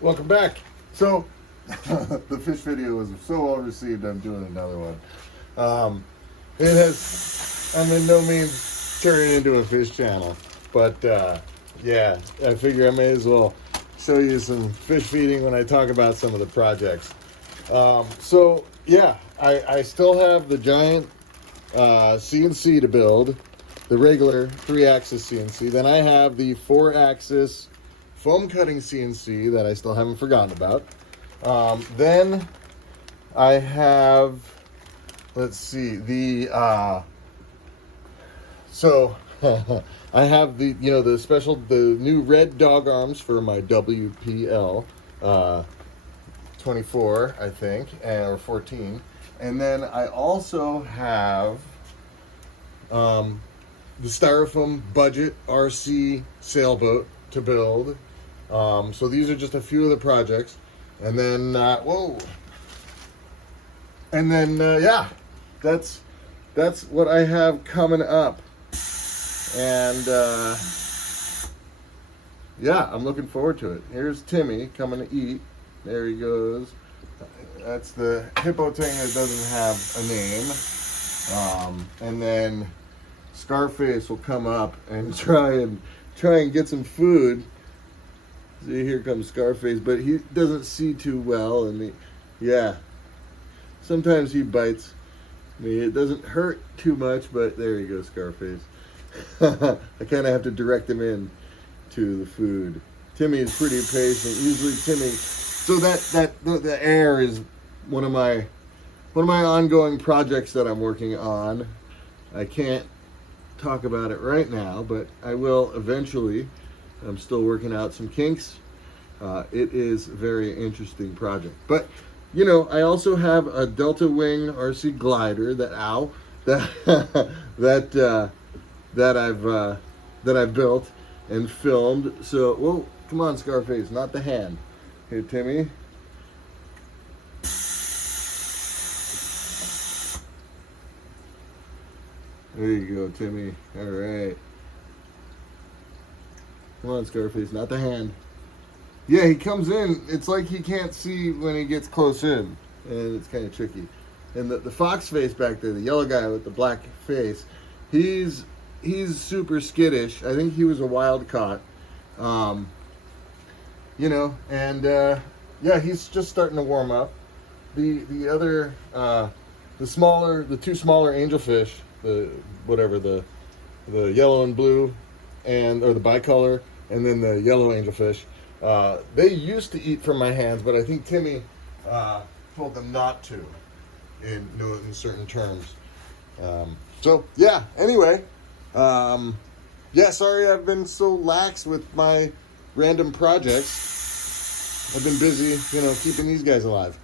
Welcome back. So, the fish video was so well received, I'm doing another one. I'm in no means turning into a fish channel, but yeah, I figure I may as well show you some fish feeding when I talk about some of the projects. So, yeah, I still have the giant CNC to build, the regular 3-axis CNC. Then I have the 4-axis foam cutting CNC that I still haven't forgotten about. Then I have, let's see, the I have the the new red dog arms for my WPL 24, I think, or 14. And then I also have the styrofoam budget RC sailboat to build. So these are just a few of the projects. And then, yeah, that's what I have coming up. And, yeah, I'm looking forward to it. Here's Timmy coming to eat. There he goes. That's the hippo thing that doesn't have a name. And then Scarface will come up and try and get some food. See, here comes Scarface, but he doesn't see too well, and yeah, sometimes he bites me. It doesn't hurt too much, but there you go, Scarface. I kind of have to direct him in to the food. Timmy is pretty patient. Usually Timmy, so the air is one of my ongoing projects that I'm working on. I can't talk about it right now, but I will eventually. I'm still working out some kinks. It is a very interesting project. But, you know, I also have a DeltaWing RC glider that I've built and filmed. So, whoa, come on, Scarface, not the hand. Here, Timmy. There you go, Timmy. All right. Come on, Scarface, not the hand. Yeah, he comes in. It's like he can't see when he gets close in, and it's kind of tricky. And the fox face back there, the yellow guy with the black face, he's super skittish. I think he was a wild caught. You know, and yeah, he's just starting to warm up. The other the two smaller angelfish, the yellow and blue, or the bicolor, and then the yellow angelfish. They used to eat from my hands, but I think Timmy told them not to in certain terms. So yeah, anyway, yeah, sorry I've been so lax with my random projects. I've been busy, keeping these guys alive.